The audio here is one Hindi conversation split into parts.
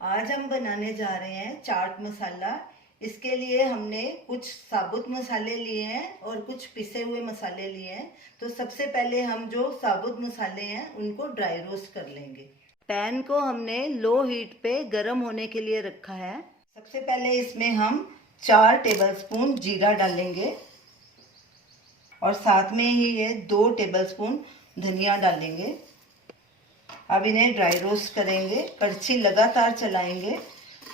आज हम बनाने जा रहे हैं चाट मसाला। इसके लिए हमने कुछ साबुत मसाले लिए हैं और कुछ पिसे हुए मसाले लिए हैं। तो सबसे पहले हम जो साबुत मसाले हैं उनको ड्राई रोस्ट कर लेंगे। पैन को हमने लो हीट पे गरम होने के लिए रखा है। सबसे पहले इसमें हम 4 टेबलस्पून जीरा डालेंगे और साथ में ही ये 2 टेबलस्पून धनिया डालेंगे। अब इन्हें ड्राई रोस्ट करेंगे, कड़छी लगातार चलाएंगे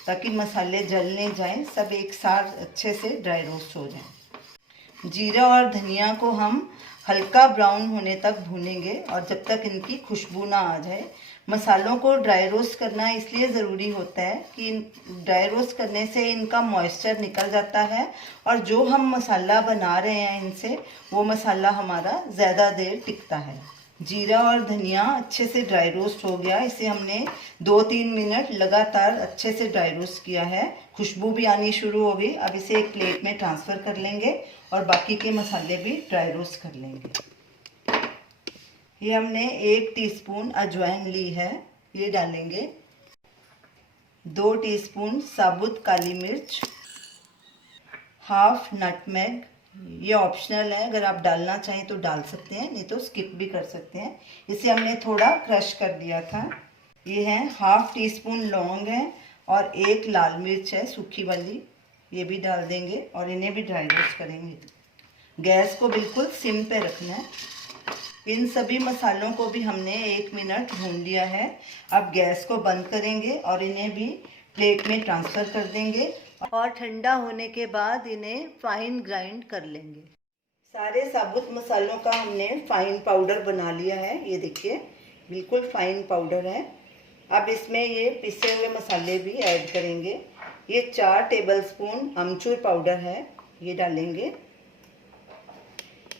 ताकि मसाले जल नहीं जाएं, सब एक साथ अच्छे से ड्राई रोस्ट हो जाएं। जीरा और धनिया को हम हल्का ब्राउन होने तक भूनेंगे और जब तक इनकी खुशबू ना आ जाए। मसालों को ड्राई रोस्ट करना इसलिए ज़रूरी होता है कि ड्राई रोस्ट करने से इनका मॉइस्चर निकल जाता है और जो हम मसाला बना रहे हैं इनसे वो मसाला हमारा ज़्यादा देर टिकता है। जीरा और धनिया अच्छे से ड्राई रोस्ट हो गया। इसे हमने 2-3 मिनट लगातार अच्छे से ड्राई रोस्ट किया है। खुशबू भी आनी शुरू हो गई। अब इसे एक प्लेट में ट्रांसफ़र कर लेंगे और बाकी के मसाले भी ड्राई रोस्ट कर लेंगे। ये हमने 1 टीस्पून अजवाइन ली है, ये डालेंगे। 2 टीस्पून साबुत काली मिर्च, हाफ नटमेग, ये ऑप्शनल है, अगर आप डालना चाहें तो डाल सकते हैं, नहीं तो स्किप भी कर सकते हैं। इसे हमने थोड़ा क्रश कर दिया था। ये है हाफ टी स्पून लौंग है और 1 लाल मिर्च है सूखी वाली, ये भी डाल देंगे और इन्हें भी ड्राई रोस्ट करेंगे। गैस को बिल्कुल सिम पे रखना है। इन सभी मसालों को भी हमने 1 मिनट भून लिया है। अब गैस को बंद करेंगे और इन्हें भी प्लेट में ट्रांसफ़र कर देंगे और ठंडा होने के बाद इन्हें फाइन ग्राइंड कर लेंगे। सारे साबुत मसालों का हमने फाइन पाउडर बना लिया है, ये देखिए बिल्कुल फाइन पाउडर है। अब इसमें ये पिसे हुए मसाले भी ऐड करेंगे। ये 4 टेबलस्पून अमचूर पाउडर है, ये डालेंगे।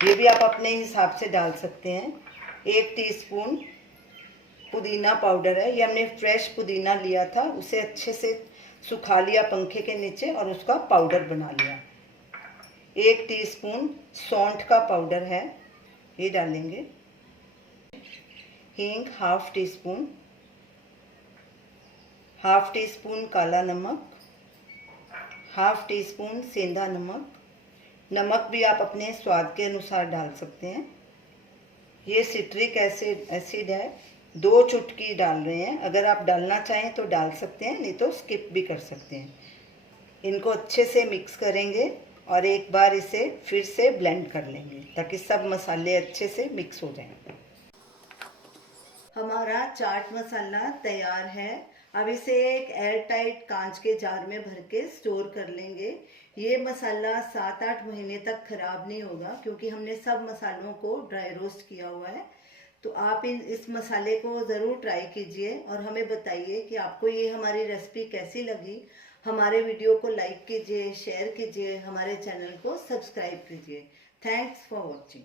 ये भी आप अपने हिसाब से डाल सकते हैं। 1 टीस्पून पुदीना पाउडर है, ये हमने फ्रेश पुदीना लिया था, उसे अच्छे से सुखा लिया पंखे के नीचे और उसका पाउडर बना लिया। 1 टीस्पून सौंठ का पाउडर है, ये डालेंगे। हींग हाफ टी स्पून काला नमक, हाफ टी स्पून सेंधा नमक। नमक भी आप अपने स्वाद के अनुसार डाल सकते हैं। ये सिट्रिक एसिड है, 2 चुटकी डाल रहे हैं। अगर आप डालना चाहें तो डाल सकते हैं, नहीं तो स्किप भी कर सकते हैं। इनको अच्छे से मिक्स करेंगे और एक बार इसे फिर से ब्लेंड कर लेंगे ताकि सब मसाले अच्छे से मिक्स हो जाएं। हमारा चाट मसाला तैयार है। अब इसे एक एयर टाइट कांच के जार में भर के स्टोर कर लेंगे। ये मसाला 7-8 महीने तक ख़राब नहीं होगा क्योंकि हमने सब मसालों को ड्राई रोस्ट किया हुआ है। तो आप इस मसाले को ज़रूर ट्राई कीजिए और हमें बताइए कि आपको ये हमारी रेसिपी कैसी लगी। हमारे वीडियो को लाइक कीजिए, शेयर कीजिए, हमारे चैनल को सब्सक्राइब कीजिए। Thanks for watching.